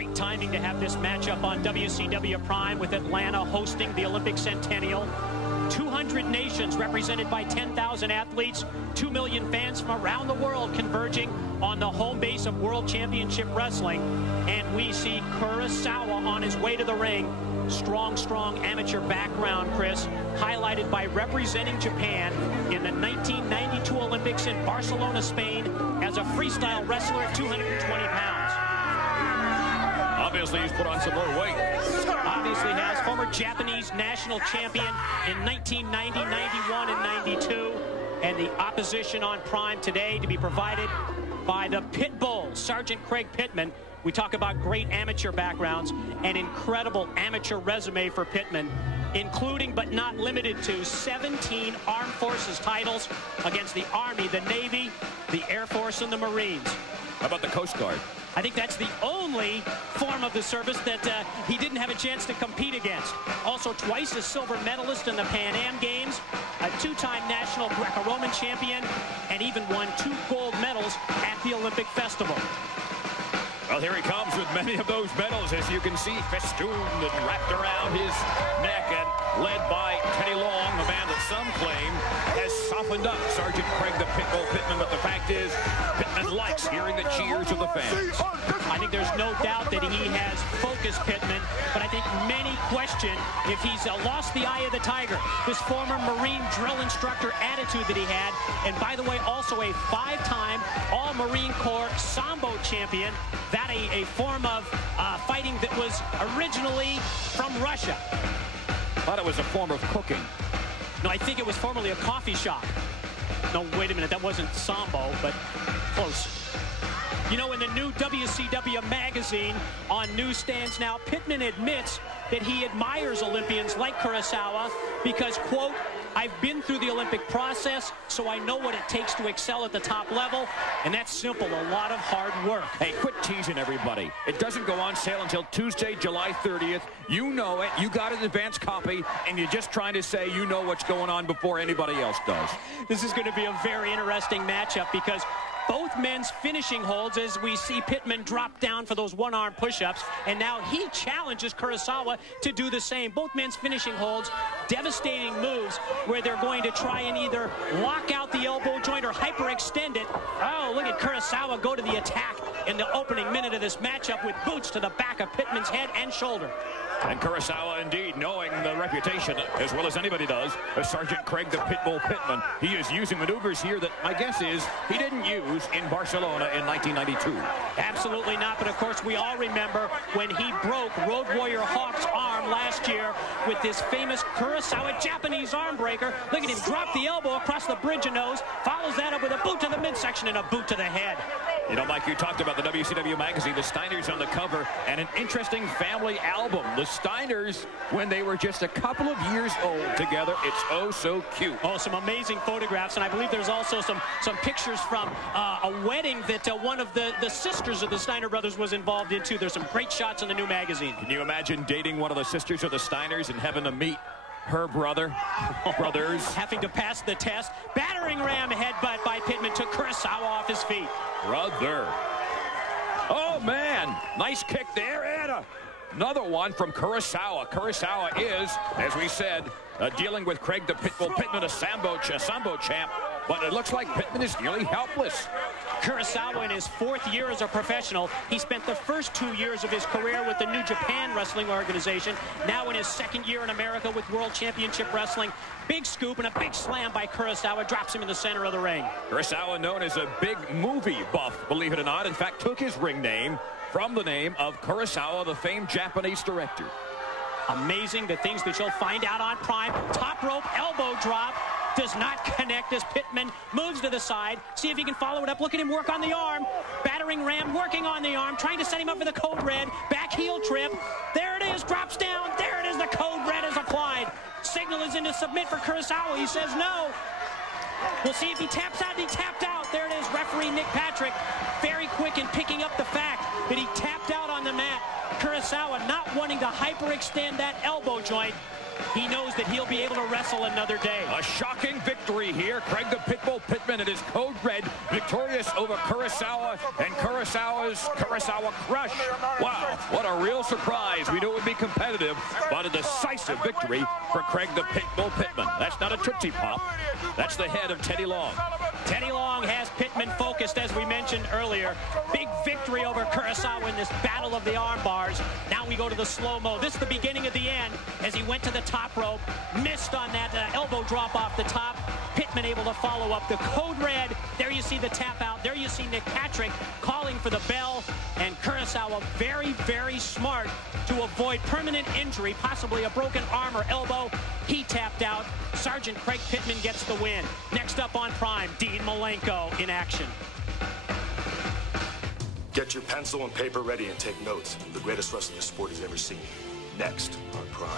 Great timing to have this matchup on WCW Prime with Atlanta hosting the Olympic Centennial. 200 nations represented by 10,000 athletes, 2 million fans from around the world converging on the home base of World Championship Wrestling. And we see Kurasawa on his way to the ring. Strong amateur background, Chris, highlighted by representing Japan in the 1992 Olympics in Barcelona, Spain, as a freestyle wrestler at 220 pounds. Obviously, he's put on some more weight. Obviously has. Former Japanese national champion in 1990, 91, and 92. And the opposition on Prime today to be provided by the Pitbull, Sergeant Craig Pittman. We talk about great amateur backgrounds, an incredible amateur resume for Pittman, including but not limited to 17 Armed Forces titles against the Army, the Navy, the Air Force, and the Marines. How about the Coast Guard? I think that's the only form of the service that he didn't have a chance to compete against. Also twice a silver medalist in the Pan Am Games, a two-time national Greco-Roman champion, and even won 2 gold medals at the Olympic Festival. Well, here he comes with many of those medals, as you can see, festooned and wrapped around his neck, and led by Teddy Long, the man that some claim has softened up Sergeant Craig the Pitbull Pittman. But the fact is, Pittman likes hearing the cheers of the fans. I think there's no doubt that he has focused Pittman, but I think many question if he's lost the eye of the tiger. This former Marine drill instructor attitude that he had, and by the way, also a 5-time All-Marine Corps Sambo champion. That a form of fighting that was originally from Russia. Thought it was a form of cooking. No, I think it was formerly a coffee shop. No, wait a minute, that wasn't Sambo, but close. You know, in the new WCW magazine on newsstands now, Pittman admits that he admires Olympians like Kurasawa because, quote, I've been through the Olympic process, so I know what it takes to excel at the top level, and that's simple, a lot of hard work. Hey, quit teasing everybody. It doesn't go on sale until Tuesday, July 30th. You know it. You got an advance copy, and you're just trying to say you know what's going on before anybody else does. This is going to be a very interesting matchup because both men's finishing holds, as we see Pittman drop down for those one-arm push-ups, and now he challenges Kurasawa to do the same. Both men's finishing holds, devastating moves where they're going to try and either lock out the elbow joint or hyperextend it. Oh, look at Kurasawa go to the attack in the opening minute of this matchup with boots to the back of Pittman's head and shoulder. And Kurasawa, indeed, knowing the reputation as well as anybody does, as Sergeant Craig the Pitbull Pittman, he is using maneuvers here that my guess is he didn't use in Barcelona in 1992. Absolutely not, but of course we all remember when he broke Road Warrior Hawk's arm last year with this famous Kurasawa Japanese arm breaker. Look at him drop the elbow across the bridge of nose, follows that up with a boot to the midsection and a boot to the head. You know, Mike, you talked about the WCW magazine, the Steiners on the cover, and an interesting family album. The Steiners, when they were just a couple of years old together, it's oh so cute. Oh, some amazing photographs, and I believe there's also some pictures from a wedding that one of the sisters of the Steiner brothers was involved in, too. There's some great shots in the new magazine. Can you imagine dating one of the sisters of the Steiners and having to meet her brothers? Having to pass the test. Battering ram headbutt by Pittman took Kurasawa off his feet. Brother. Oh, man. Nice kick there, and another one from Kurasawa. Kurasawa is, as we said, dealing with Craig the Pitbull Pittman, a Sambo champ, but it looks like Pittman is nearly helpless. Kurasawa, in his 4th year as a professional, he spent the first 2 years of his career with the New Japan Wrestling Organization. Now in his 2nd year in America with World Championship Wrestling. Big scoop and a big slam by Kurasawa drops him in the center of the ring. Kurasawa, known as a big movie buff, believe it or not, in fact took his ring name from the name of Kurasawa, the famed Japanese director. Amazing, the things that you'll find out on Prime. Top rope elbow drop. Does not connect as Pittman moves to the side. See if he can follow it up. Look at him work on the arm. Battering ram working on the arm. Trying to set him up for the code red. Back heel trip. There it is. Drops down. There it is. The code red is applied. Signal is in to submit for Kurasawa. He says no. We'll see if he taps out. He tapped out. There it is. Referee Nick Patrick very quick in picking up the fact that he tapped out on the mat. Kurasawa not wanting to hyperextend that elbow joint. He knows that he'll be able to wrestle another day. A shocking victory here. Craig the Pitbull Pittman and his Code Red victorious over Kurasawa and Kurasawa's Kurasawa Crush. Wow, what a real surprise. We knew it would be competitive, but a decisive victory for Craig the Pitbull Pittman. That's not a Tootsie Pop. That's the head of Teddy Long. Teddy Long has Pittman focused, as we mentioned earlier. Big victory over Kurasawa in this battle of the arm bars. Now we go to the slow-mo. This is the beginning of the end as he went to the top rope, missed on that elbow drop off the top. Pittman able to follow up the Code Red. There you see the tap out. There you see Nick Patrick calling for the bell. And Kurasawa very, very smart to avoid permanent injury, possibly a broken arm or elbow. He tapped out. Sergeant Craig Pittman gets the win. Next up on Prime, Dean Malenko in action. Get your pencil and paper ready and take notes. The greatest wrestling the sport has ever seen. Next on Prime.